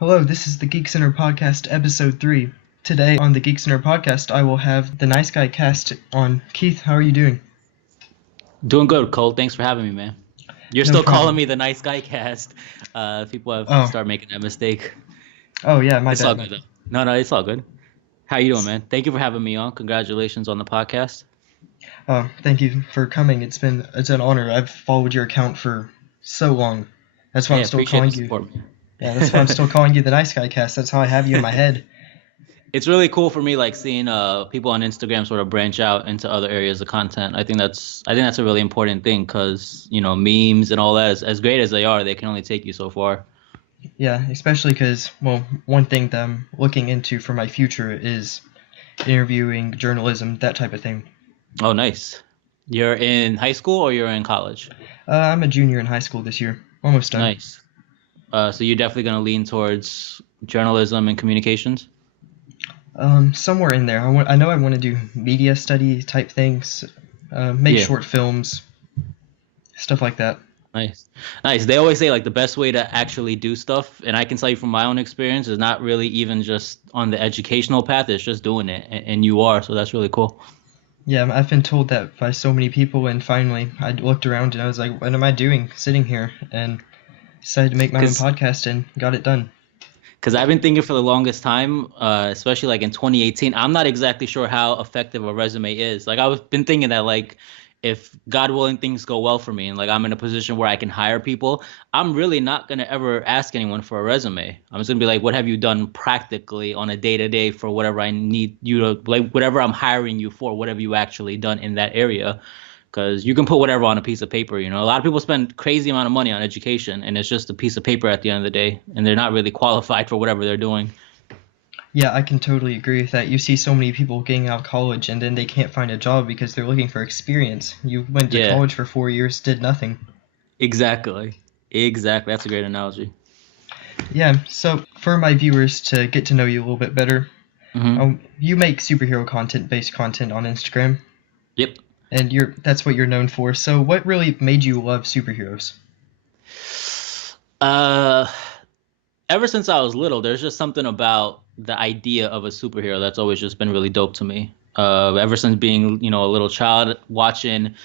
Hello, this is the GeekCenter Podcast, Episode 3. Today on the GeekCenter Podcast, I will have the Nice Guy cast on. Keith, how are you doing? Doing good, Cole. Thanks for having me, man. You're No still calling problem. me the nice guy cast. People have Oh, started making that mistake. oh yeah, my It's all bad. good though. No, it's all good. How you doing, man? Thank you for having me on. Congratulations on the podcast. Thank you for coming. It's an honor. I've followed your account for so long. That's why Hey, I'm I still appreciate the calling you. support, Yeah, that's why I'm man. still calling you the Nice Guy cast. That's how I have you in my head. It's really cool for me, like seeing people on Instagram sort of branch out into other areas of content. I think that's a really important thing because memes and all that, as great as they are, they can only take you so far. Yeah, especially because, well, one thing that I'm looking into for my future is interviewing, journalism, that type of thing. Oh, nice. You're in high school or you're in college? I'm a junior in high school this year. Almost done. Nice. So you're definitely going to lean towards journalism and communications? Somewhere in there. I know I want to do media study type things, make Yeah. short films, stuff like that. Nice. Nice. They always say like the best way to actually do stuff, and I can tell you from my own experience, is not really even just on the educational path, it's just doing it. And you are, so that's really cool. Yeah, I've been told that by so many people, and finally I looked around and I was like, what am I doing sitting here? And decided to make my own Cause podcast and got it done. because I've been thinking for the longest time, especially like in 2018, I'm not exactly sure how effective a resume is. Like I've been thinking that like if God willing things go well for me and like I'm in a position where I can hire people, I'm really not gonna ever ask anyone for a resume. I'm just gonna be like, what have you done practically on a day to day for whatever I need you to like whatever I'm hiring you for, what have you actually done in that area? Because you can put whatever on a piece of paper. A lot of people spend crazy amount of money on education, and it's just a piece of paper at the end of the day, and they're not really qualified for whatever they're doing. Yeah, I can totally agree with that. You see so many people getting out of college and then they can't find a job because they're looking for experience. You went to Yeah, college for 4 years, did nothing. exactly. Exactly. That's a great analogy. Yeah, so for my viewers to get to know you a little bit better, Hmm. you make superhero based content on Instagram, Yep. and that's what you're known for. So what really made you love superheroes? Uh, Ever since I was little, there's just something about the idea of a superhero that's always just been really dope to me. Ever since being, a little child, watching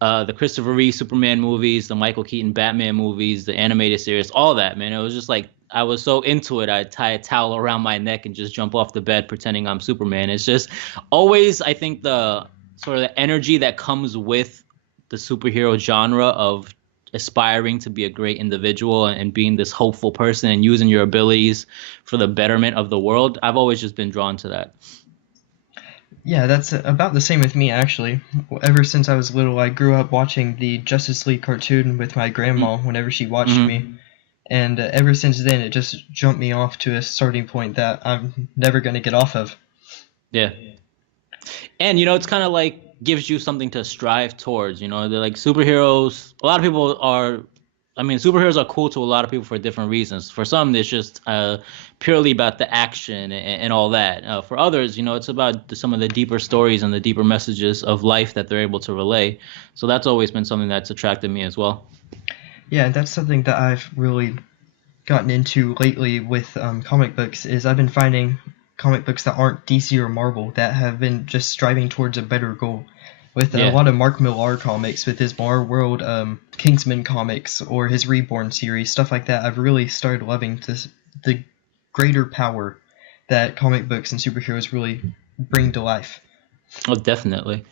the Christopher Reeve Superman movies, the Michael Keaton Batman movies, the animated series, all that, man. It was just like I was so into it. I'd tie a towel around my neck and just jump off the bed pretending I'm Superman. It's just always, I think, the sort of the energy that comes with the superhero genre of aspiring to be a great individual and being this hopeful person and using your abilities for the betterment of the world. I've always just been drawn to that. Yeah, that's about the same with me actually. Ever since I was little, I grew up watching the Justice League cartoon with my grandma whenever she watched me, Mm-hmm. and ever since then it just jumped me off to a starting point that I'm never going to get off of. Yeah. And it's kind of like gives you something to strive towards. They're like superheroes. A lot of people are. I mean, superheroes are cool to a lot of people for different reasons. For some, it's just purely about the action and all that. For others, it's about some of the deeper stories and the deeper messages of life that they're able to relay. So that's always been something that's attracted me as well. Yeah, that's something that I've really gotten into lately with comic books is I've been finding comic books that aren't DC or Marvel that have been just striving towards a better goal. With a Yeah. lot of Mark Millar comics, with his Mar World Kingsman comics or his Reborn series, stuff like that, I've really started loving the greater power that comic books and superheroes really bring to life. Oh, definitely.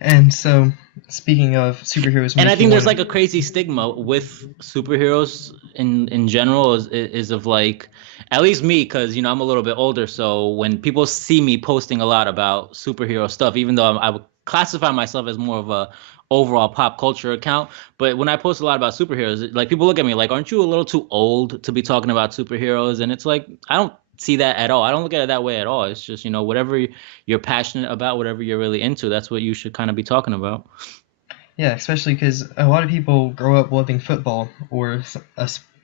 And so, speaking of superheroes And I making think there's one like a crazy stigma with superheroes in general is of like at least me because I'm a little bit older, so when people see me posting a lot about superhero stuff, even though I would classify myself as more of a overall pop culture account, but when I post a lot about superheroes, like people look at me like, aren't you a little too old to be talking about superheroes? And it's like I don't see that at all. I don't look at it that way at all. It's just whatever you're passionate about, whatever you're really into, that's what you should kind of be talking about. Yeah, especially because a lot of people grow up loving football or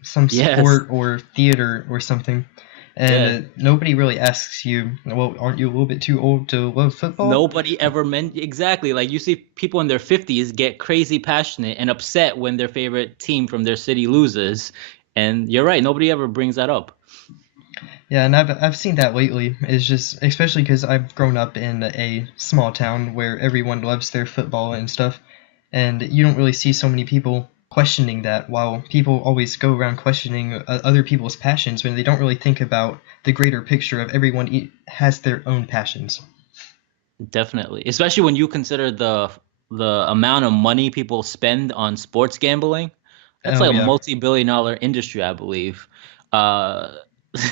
some Yes. sport or theater or something, and Yeah. nobody really asks you, well, aren't you a little bit too old to love football? Nobody ever meant exactly like you see people in their 50s get crazy passionate and upset when their favorite team from their city loses, And you're right, nobody ever brings that up. Yeah, and I've seen that lately. It's just especially because I've grown up in a small town where everyone loves their football and stuff, and you don't really see so many people questioning that. While people always go around questioning other people's passions when they don't really think about the greater picture of everyone has their own passions. Definitely, especially when you consider the amount of money people spend on sports gambling. That's Oh like a yeah. multi-billion-dollar industry, I believe. Uh,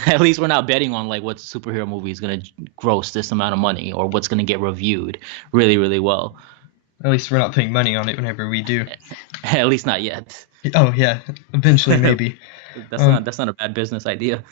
at least we're not betting on like what superhero movie is gonna gross this amount of money or what's gonna get reviewed really, really well. At least we're not putting money on it whenever we do. At least not yet. Oh yeah, eventually maybe. That's not Um, that's not a bad business idea.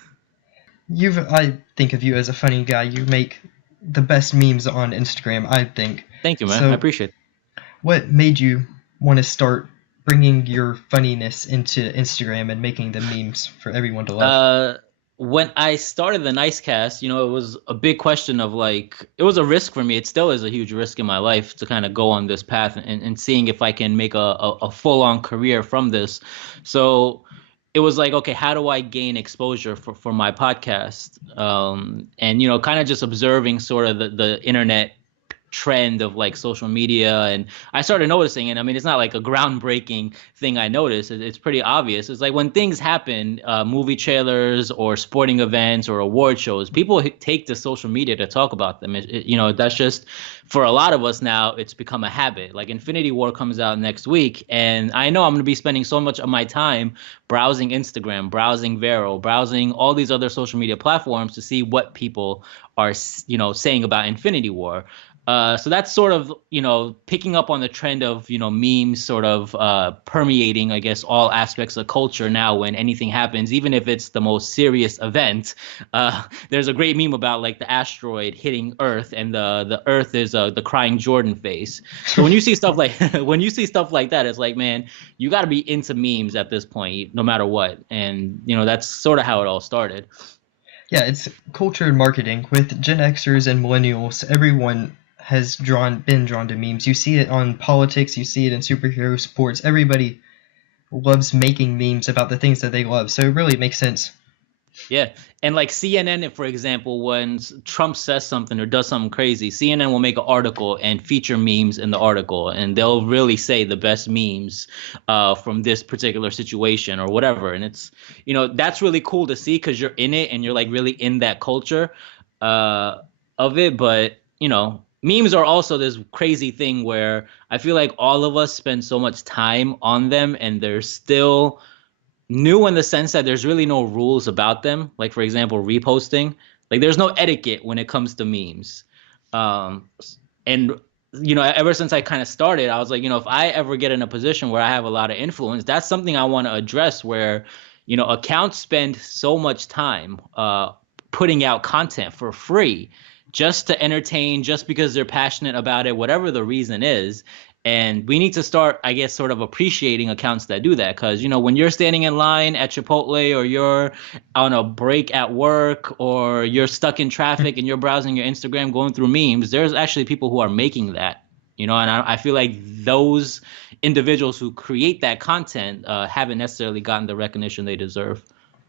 I think of you as a funny guy. You make the best memes on Instagram, I think. Thank you, man. I So, appreciate it. what made you want to start bringing your funniness into Instagram and making the memes for everyone to love? Uh, when I started the NiceCast, it was a big question of like, it was a risk for me. It still is a huge risk in my life to kind of go on this path and seeing if I can make a full-on career from this. So it was like, okay, how do I gain exposure for my podcast? And, kind of just observing sort of the internet trend of like social media, and I started noticing, and I mean it's not like a groundbreaking thing I noticed. It's pretty obvious. It's like when things happen, movie trailers or sporting events or award shows, people take to social media to talk about them. That's just, for a lot of us now, it's become a habit. Like Infinity War comes out next week, and I know I'm going to be spending so much of my time browsing Instagram, browsing Vero, browsing all these other social media platforms to see what people are saying about Infinity War. So that's sort of, picking up on the trend of, memes sort of permeating, I guess, all aspects of culture now when anything happens, even if it's the most serious event. There's a great meme about like the asteroid hitting Earth, and the Earth is the crying Jordan face. So when you see stuff like when you see stuff like that, it's like, man, you got to be into memes at this point, no matter what. And, that's sort of how it all started. Yeah, it's culture and marketing. With Gen Xers and millennials, everyone has been drawn to memes. You see it on politics, you see it in superhero sports. Everybody loves making memes about the things that they love. So it really makes sense. Yeah. And like CNN, for example, when Trump says something or does something crazy, CNN will make an article and feature memes in the article. And they'll really say the best memes from this particular situation or whatever. And it's, that's really cool to see because you're in it and you're like really in that culture of it. But, memes are also this crazy thing where I feel like all of us spend so much time on them, and they're still new in the sense that there's really no rules about them. Like, for example, reposting. Like, there's no etiquette when it comes to memes. Um, and ever since I kind of started, I was like, if I ever get in a position where I have a lot of influence, that's something I want to address. Where, accounts spend so much time putting out content for free just to entertain, just because they're passionate about it, whatever the reason is. And we need to start, I guess, sort of appreciating accounts that do that. Because, when you're standing in line at Chipotle, or you're on a break at work, or you're stuck in traffic and you're browsing your Instagram, going through memes, there's actually people who are making that, and I feel like those individuals who create that content haven't necessarily gotten the recognition they deserve.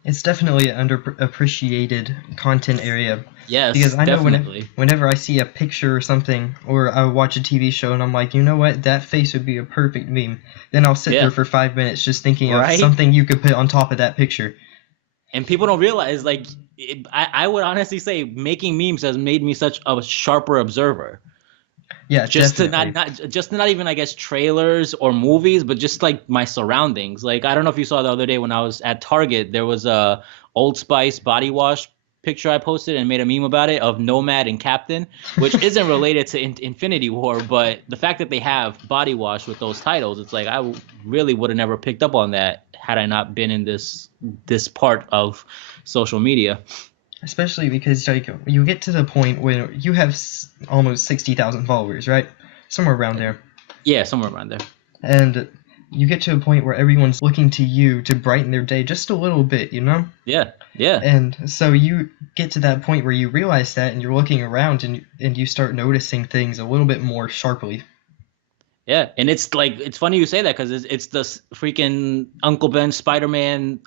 It's definitely an underappreciated content area Yes, because I know definitely. whenever I see a picture or something, or I watch a TV show and I'm like, you know what, that face would be a perfect meme. Then I'll sit there Yeah, for 5 minutes just thinking of right. something you could put on top of that picture. And people don't realize, like, I would honestly say making memes has made me such a sharper observer. Yeah, Just to definitely. not even, I guess, trailers or movies, but just like my surroundings. Like, I don't know if you saw the other day when I was at Target, there was a Old Spice body wash picture I posted and made a meme about it of Nomad and Captain, which isn't related to Infinity War, but the fact that they have body wash with those titles, it's like really would have never picked up on that had I not been in this part of social media. Especially because like you get to the point where you have almost 60,000 followers, right? Somewhere around there. Yeah, somewhere around there. And you get to a point where everyone's looking to you to brighten their day just a little bit, you know? Yeah, yeah. And so you get to that point where you realize that and you're looking around and you start noticing things a little bit more sharply. Yeah, and it's like, it's funny you say that because it's the freaking Uncle Ben Spider-Man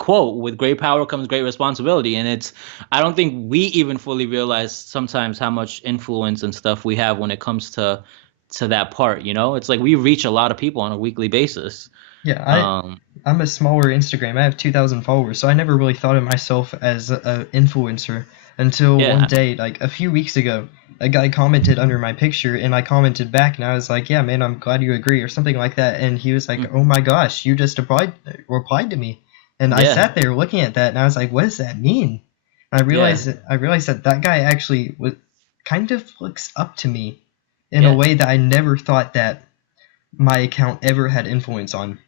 quote, with great power comes great responsibility. And I don't think we even fully realize sometimes how much influence and stuff we have when it comes to that part, you know? It's like we reach a lot of people on a weekly basis. Yeah, Um, I'm a smaller Instagram. I have 2,000 followers, so I never really thought of myself as a influencer until one yeah, day, like a few weeks ago, a guy commented under my picture, and I commented back, and I was like, "Yeah, man, I'm glad you agree," or something like that. And he was like, "Oh my gosh, you just replied to me," and I yeah, sat there looking at that, and I was like, "What does that mean?" And yeah, I realized that that guy actually was kind of looks up to me in a yeah. way that I never thought that my account ever had influence on.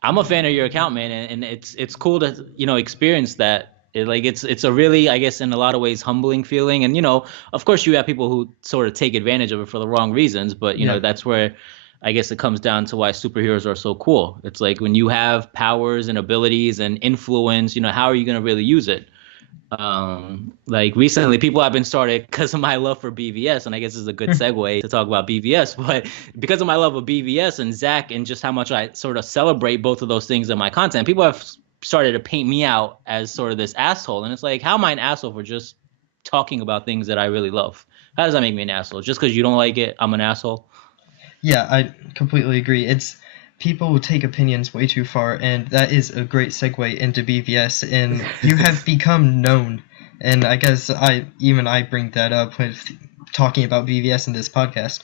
I'm a fan of your account, man, and it's cool to experience that. It's a really, I guess, in a lot of ways humbling feeling, and of course you have people who sort of take advantage of it for the wrong reasons, but Yeah. that's where I guess it comes down to why superheroes are so cool. It's like when you have powers and abilities and influence, how are you going to really use it? Like recently people have been started because of my love for BVS, and I guess this is a good segue to talk about BVS. But because of my love of BVS and Zach, and just how much I sort of celebrate both of those things in my content, people have started to paint me out as sort of this asshole. And it's like, how am I an asshole for just talking about things that I really love? How does that make me an asshole? Just because you don't like it, I'm an asshole? Yeah, I completely agree. It's people take opinions way too far, and that is a great segue into BVS. And you have become known, and I guess I bring that up with talking about BVS in this podcast.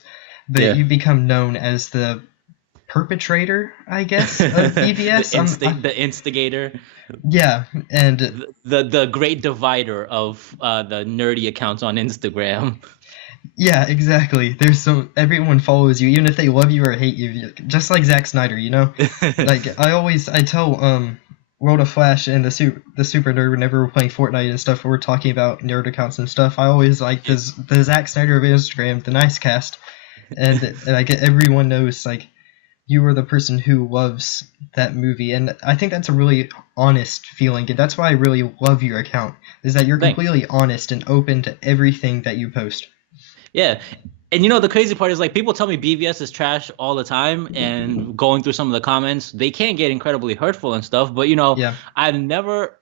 But Yeah. you become known as the perpetrator, I guess, of BVS. The instigator, Yeah, and the great divider of the nerdy accounts on Instagram. yeah, exactly. There's everyone follows you, even if they love you or hate you, just like Zack Snyder, you know. Like I tell World of Flash and the Super Nerd whenever we're playing Fortnite and stuff, we're talking about nerd accounts and stuff. I always like the Zack Snyder of Instagram, TheNiceCast, and I get everyone knows like you are the person who loves that movie, and I think that's a really honest feeling, and that's why I really love your account is that you're Thanks. completely honest and open to everything that you post. Yeah. And the crazy part is like people tell me BVS is trash all the time, and going through some of the comments, they can get incredibly hurtful and stuff, but Yeah. I've never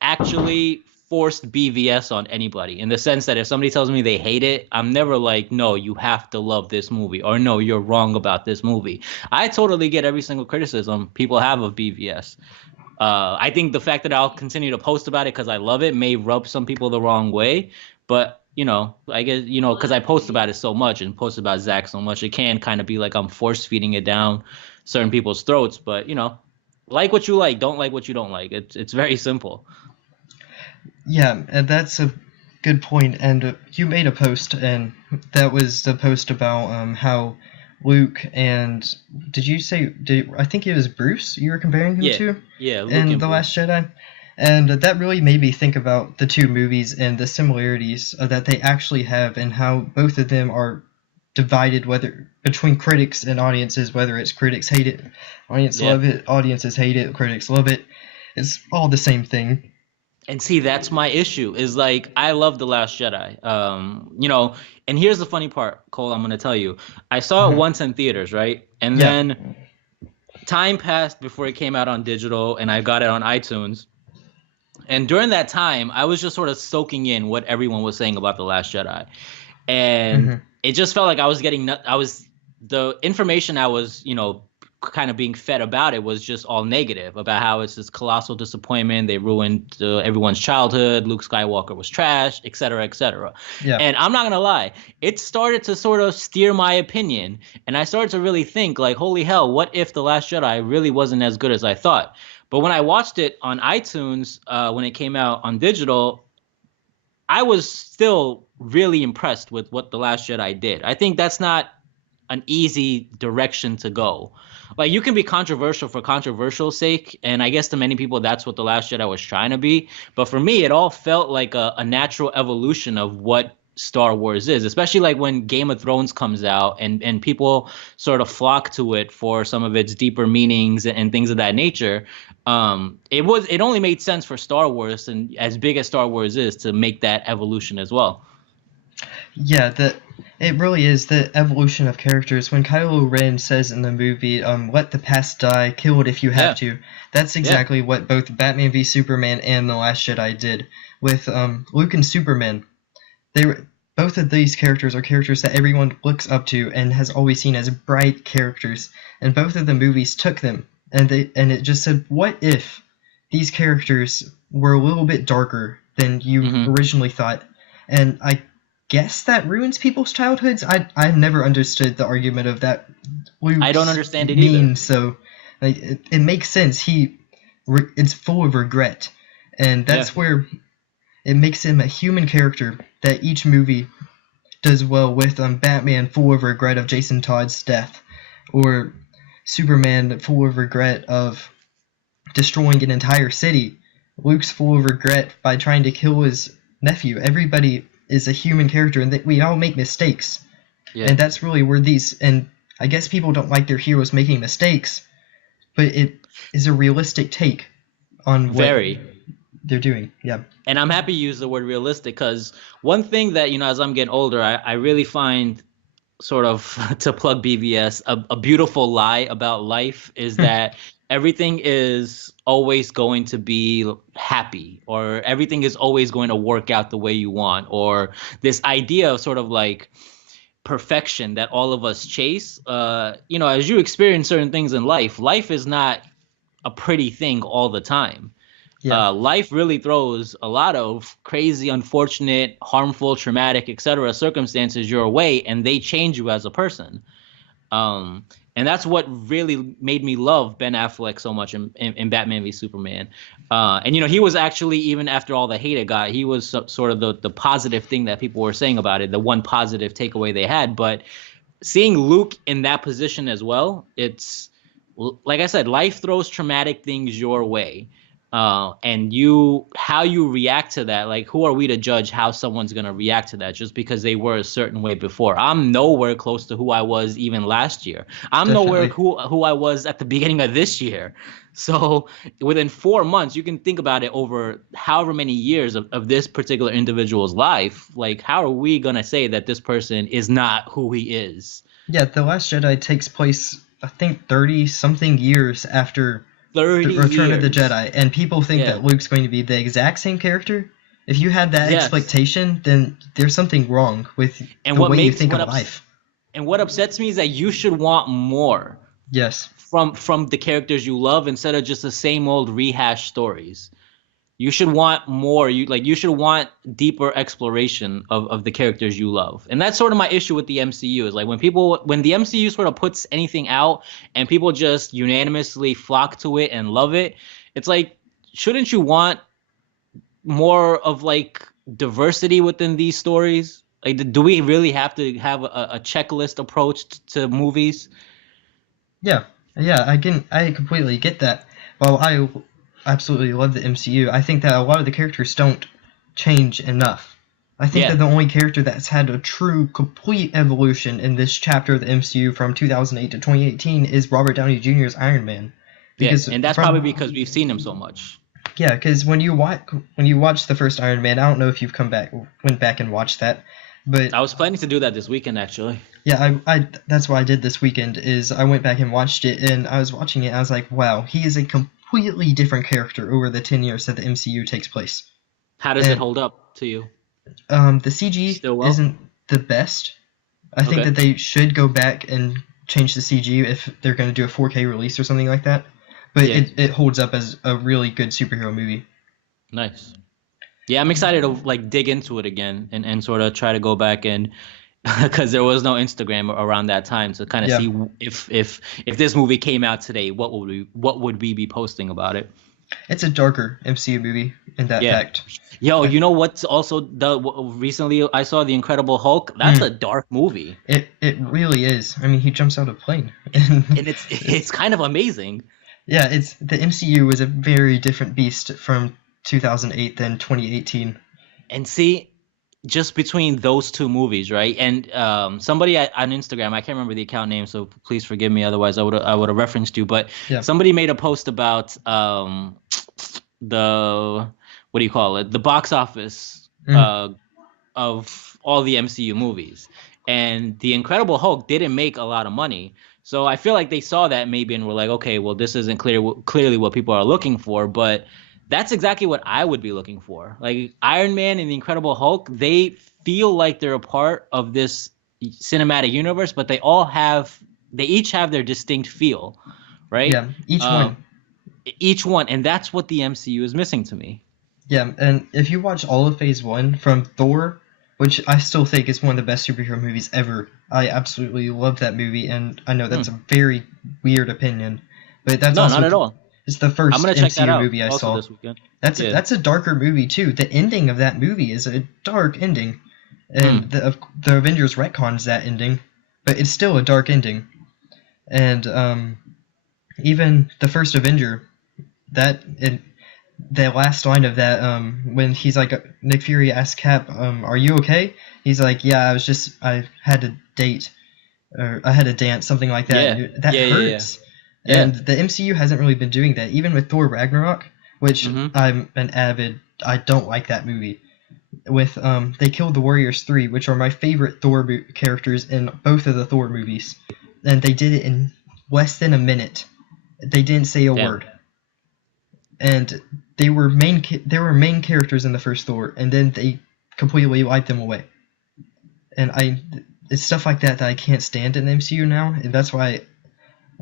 actually forced BVS on anybody, in the sense that if somebody tells me they hate it, I'm never like, no, you have to love this movie, or no, you're wrong about this movie. I totally get every single criticism people have of BVS. I think the fact that I'll continue to post about it because I love it may rub some people the wrong way, but I guess because I post about it so much and post about Zach so much, it can kind of be like I'm force feeding it down certain people's throats. But like what you like, don't like what you don't like. It's very simple. Yeah, and that's a good point. And you made a post, and that was the post about how Luke and did you say I think it was Bruce you were comparing him Yeah, to yeah, Luke in and The Last Bruce. Jedi, and that really made me think about the two movies and the similarities that they actually have, and how both of them are divided whether between critics and audiences, whether it's critics hate it, audience Yeah. love it, audiences hate it, critics love it. It's all the same thing. And see, that's my issue. Is like I love The Last Jedi. And here's the funny part, Cole. I'm gonna tell you. I saw it Mhm. once in theaters, right? And Yeah. then time passed before it came out on digital, and I got it on iTunes. And during that time, I was just sort of soaking in what everyone was saying about The Last Jedi, and Hmm. it just felt like I was getting I was the information I was kind of being fed about it was just all negative about how it's this colossal disappointment. They ruined everyone's childhood. Luke Skywalker was trash, et cetera, et cetera. Yeah. And I'm not gonna lie, it started to sort of steer my opinion, and I started to really think like, holy hell, what if The Last Jedi really wasn't as good as I thought? But when I watched it on iTunes when it came out on digital, I was still really impressed with what The Last Jedi did. I think that's not an easy direction to go. Like you can be controversial for controversial sake, and I guess to many people that's what The Last Jedi was trying to be. But for me, it all felt like a natural evolution of what Star Wars is, especially like when Game of Thrones comes out and people sort of flock to it for some of its deeper meanings and things of that nature. It only made sense for Star Wars, and as big as Star Wars is, to make that evolution as well. Yeah, It really is the evolution of characters. When Kylo Ren says in the movie, "Let the past die, kill it if you have Yeah, to," that's yeah, exactly what both Batman v Superman and The Last Jedi did with Luke and Superman. They were both of these characters are characters that everyone looks up to and has always seen as bright characters, and both of the movies took them and it just said, what if these characters were a little bit darker than you hmm originally thought? And I guess that ruins people's childhoods. I never understood the argument of that. I don't Luke's understand it either. mean, so like it makes sense. It's full of regret, and Yeah, that's where it makes him a human character that each movie does well with. Batman full of regret of Jason Todd's death, or Superman full of regret of destroying an entire city. Luke's full of regret by trying to kill his nephew. Everybody is a human character, and that we all make mistakes. yeah, And that's really where these, and I guess people don't like their heroes making mistakes, but it is a realistic take on what very. they're doing. Yeah. And I'm happy you use the word realistic because one thing that, as I'm getting older, I really find sort of to plug BVS, a beautiful lie about life is that everything is always going to be happy, or everything is always going to work out the way you want, or this idea of sort of like perfection that all of us chase. As you experience certain things in life, life is not a pretty thing all the time. Yeah. Life really throws a lot of crazy, unfortunate, harmful, traumatic, etc. circumstances your way, and they change you as a person. Um, and that's what really made me love Ben Affleck so much in Batman v Superman. And he was actually, even after all the hate it got, he was sort of the positive thing that people were saying about it, the one positive takeaway they had. But seeing Luke in that position as well, it's like I said, life throws traumatic things your way. And how you react to that, like who are we to judge how someone's gonna react to that just because they were a certain way before? I'm nowhere close to who I was even last year. I'm nowhere Definitely. who I was at the beginning of this year. So within 4 months, you can think about it over however many years of this particular individual's life. Like, how are we gonna say that this person is not who he is? Yeah, The Last Jedi takes place, I think, 30 something years after the 30 Return of the years. Jedi, and people think Yeah. that Luke's going to be the exact same character. If you had that Yes. expectation, then there's something wrong with And the what way you makes think what of ups life. and what upsets me is that you should want more Yes, from the characters you love instead of just the same old rehash stories. You should want more. You should want deeper exploration of the characters you love. And that's sort of my issue with the MCU is like when the MCU sort of puts anything out and people just unanimously flock to it and love it, it's like, shouldn't you want more of like diversity within these stories? Like, do we really have to have a checklist approach to movies? yeah, yeah. I completely get that. While I absolutely love the MCU, I think that a lot of the characters don't change enough. I think that Yeah, the only character that's had a true, complete evolution in this chapter of the MCU from 2008 to 2018 is Robert Downey Jr.'s Iron Man. yeah, Because and that's probably from because we've seen him so much. Yeah, because when you watch the first Iron Man, I don't know if you've went back and watched that, but I was planning to do that this weekend, actually. yeah, I that's what I did this weekend is I went back and watched it, and I was watching it, I was like, wow, he is a completely different character over the 10 years that the MCU takes place. How does it And hold up to you? the CG Still well? isn't the best. I think Okay, that they should go back and change the CG if they're going to do a 4K release or something like that. But yeah, it holds up as a really good superhero movie. nice. Yeah, I'm excited to like dig into it again and sort of try to go back and because there was no Instagram around that time to kind of Yeah. see if this movie came out today, what would we be posting about it? It's a darker MCU movie in that Yeah. fact. Yo, I, you know what's also recently I saw The Incredible Hulk. That's a mm, dark movie, it really is. I mean, he jumps out of a plane. And and it's kind of amazing. yeah, it's the MCU was a very different beast from 2008 than 2018. And see, just between those two movies, right? And somebody on Instagram, I can't remember the account name, so please forgive me. Otherwise, I would have referenced you. But Yeah. somebody made a post about the what do you call it? The box office Mm, of all the MCU movies. and the Incredible Hulk didn't make a lot of money. So I feel like they saw that maybe and were like, okay, well, this isn't clearly what people are looking for, but that's exactly what I would be looking for. Like Iron Man and the Incredible Hulk, they feel like they're a part of this cinematic universe, but they each have their distinct feel, right? Yeah, each Um, one. each one, and that's what the MCU is missing to me. Yeah, and if you watch all of Phase 1 from Thor, which I still think is one of the best superhero movies ever, I absolutely love that movie, and I know that's a very weird opinion, but that's No, not also at all. it's the I'm first gonna check that MCU out movie I also saw. this weekend. Yeah. That's a darker movie too. The ending of that movie is a dark ending, and Hmm. the Avengers retcons that ending, but it's still a dark ending, and even the first Avenger, that the last line of that, when he's like, Nick Fury asks Cap, are you okay? He's like, yeah, I had to date, or I had to dance, something like that. Yeah. And that Yeah. hurts. Yeah. And the MCU hasn't really been doing that, even with Thor Ragnarok, which Mm-hmm. I don't like that movie. With, they killed the Warriors 3, which are my favorite Thor characters in both of the Thor movies. And they did it in less than a minute. They didn't say a Damn. word. And they were main characters in the first Thor, and then they completely wiped them away. And it's stuff like that I can't stand in the MCU now, and that's why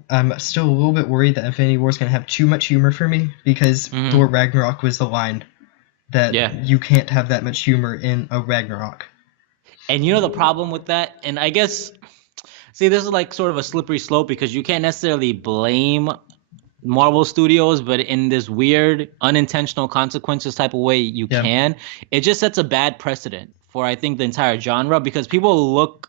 I'm still a little bit worried that Infinity War is going to have too much humor for me, because Mm-hmm. Thor Ragnarok was the line Yeah. that you can't have that much humor in a Ragnarok. And you know the problem with that, and I guess, see, this is like sort of a slippery slope because you can't necessarily blame Marvel Studios, but in this weird unintentional consequences type of way you Yeah. can. It just sets a bad precedent for I think the entire genre because people look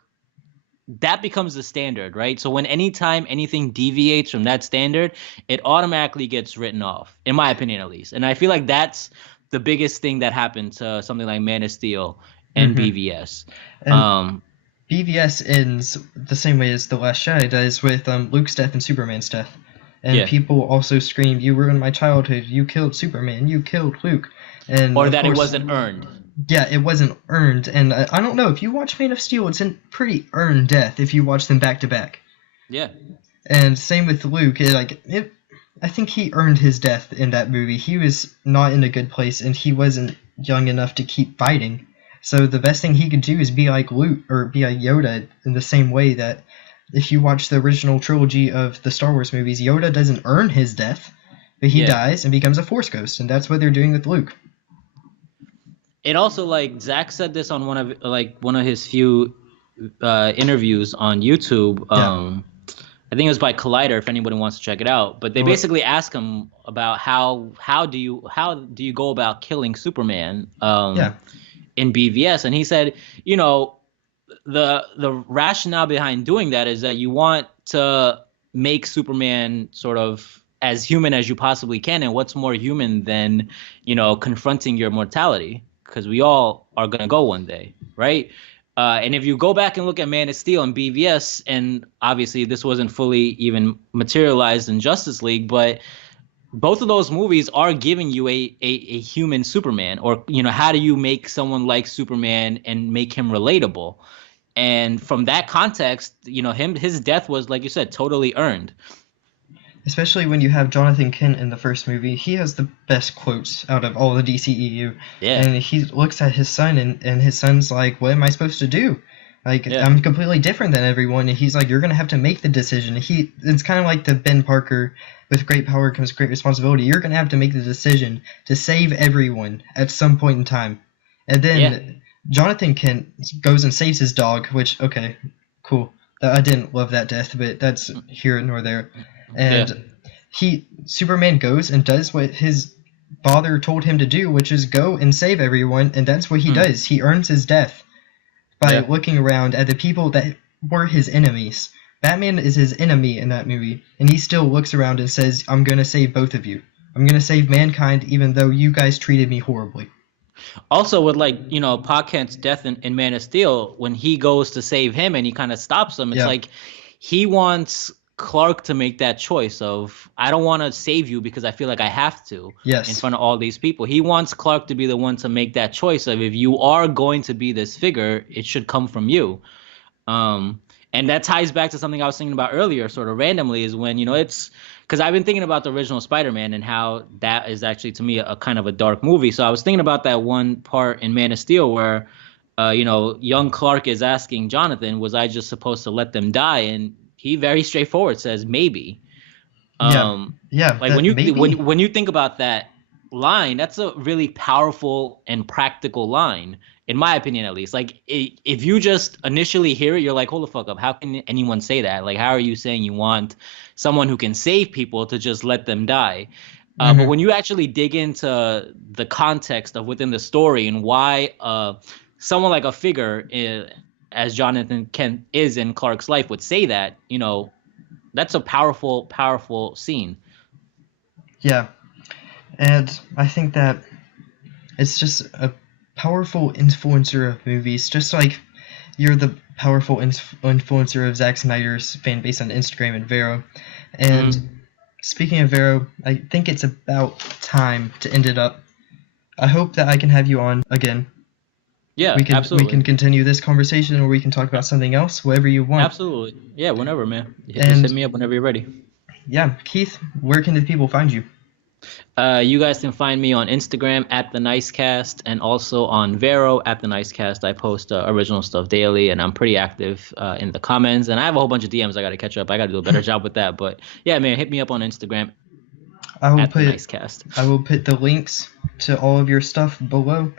that becomes the standard, right? So when anytime anything deviates from that standard, it automatically gets written off, in my opinion at least. And I feel like that's the biggest thing that happened to something like Man of Steel and Mm-hmm. BVS. And Um, BVS ends the same way as The Last Jedi does, with Luke's death and Superman's death. And yeah. people also scream, "You ruined my childhood! You killed Superman! You killed Luke!" And Or of that it course, wasn't earned. yeah, it wasn't earned. And I don't know, if you watch Man of Steel, it's a pretty earned death if you watch them back to back. Yeah. And same with Luke. I think he earned his death in that movie. He was not in a good place, and he wasn't young enough to keep fighting. So the best thing he could do is be like Luke, or be like Yoda, in the same way that if you watch the original trilogy of the Star Wars movies, Yoda doesn't earn his death, but he Yeah. dies and becomes a Force ghost, and that's what they're doing with Luke. It also like Zach said this on one of his few interviews on YouTube. Yeah. I think it was by Collider if anybody wants to check it out. But they Well, basically ask him about how do you go about killing Superman yeah. in BVS, and he said, you know, the rationale behind doing that is that you want to make Superman sort of as human as you possibly can, and what's more human than, you know, confronting your mortality, because we all are gonna go one day, right? And if you go back and look at Man of Steel and BVS, and obviously this wasn't fully even materialized in Justice League, but both of those movies are giving you a human Superman, or, you know, how do you make someone like Superman and make him relatable? And from that context, you know, his death was, like you said, totally earned. Especially when you have Jonathan Kent in the first movie. He has the best quotes out of all the DCEU. Yeah. And he looks at his son, and his son's like, what am I supposed to do? Like, Yeah. I'm completely different than everyone. And he's like, you're going to have to make the decision. It's kind of like the Ben Parker, with great power comes great responsibility. You're going to have to make the decision to save everyone at some point in time. And then Jonathan Kent goes and saves his dog, which, okay, cool. I didn't love that death, but that's here nor there. And Superman goes and does what his father told him to do, which is go and save everyone, and that's what he does. He earns his death by looking around at the people that were his enemies. Batman is his enemy in that movie, and he still looks around and says, I'm gonna save both of you. I'm gonna save mankind even though you guys treated me horribly. Also, with, like, you know, Pa Kent's death in Man of Steel, when he goes to save him and he kind of stops him, it's like he wants Clark to make that choice of, I don't want to save you because I feel like I have to in front of all these people. He wants Clark to be the one to make that choice of, if you are going to be this figure, it should come from you. And that ties back to something I was thinking about earlier, sort of randomly, is when, it's because I've been thinking about the original Spider-Man and how that is actually to me a kind of a dark movie. So I was thinking about that one part in Man of Steel where, young Clark is asking Jonathan, was I just supposed to let them die? And he very straightforward says, maybe. Yeah, yeah, Like that maybe. when you think about that line, that's a really powerful and practical line, in my opinion, at least. Like if you just initially hear it, you're like, hold the fuck up. How can anyone say that? Like, how are you saying you want someone who can save people to just let them die? But Hmm. when you actually dig into the context of within the story and why someone like a figure as Jonathan Kent is in Clark's life would say that, that's a powerful, powerful scene. Yeah, and I think that it's just a powerful influencer of movies, just like you're the powerful influencer of Zack Snyder's fan base on Instagram and Vero. And Hmm. speaking of Vero, I think it's about time to end it up. I hope that I can have you on again. Yeah, We can absolutely. continue this conversation, or we can talk about something else, whatever you want. Absolutely. Yeah, whenever, man. Just hit And me up whenever you're ready. yeah, Keith, where can the people find you? You guys can find me on Instagram at TheNiceCast and also on Vero at TheNiceCast. I post original stuff daily, and I'm pretty active in the comments. And I have a whole bunch of DMs I got to catch up. I got to do a better job with that. But yeah, man, hit me up on Instagram I will at put TheNiceCast. I will put the links to all of your stuff below,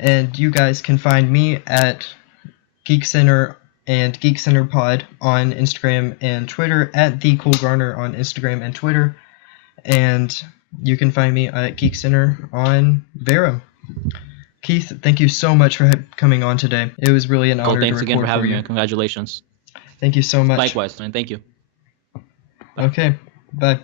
and you guys can find me at GeekCenter and GeekCenter Pod on Instagram and Twitter, at the Cool Garner on Instagram and Twitter, and you can find me at GeekCenter on Vero. Keith, thank you so much for coming on today. It was really an Cool. honor to Thanks again for record for having me, you. man. Congratulations. Thank you so much. Likewise, man. Thank you. Bye. Okay, bye.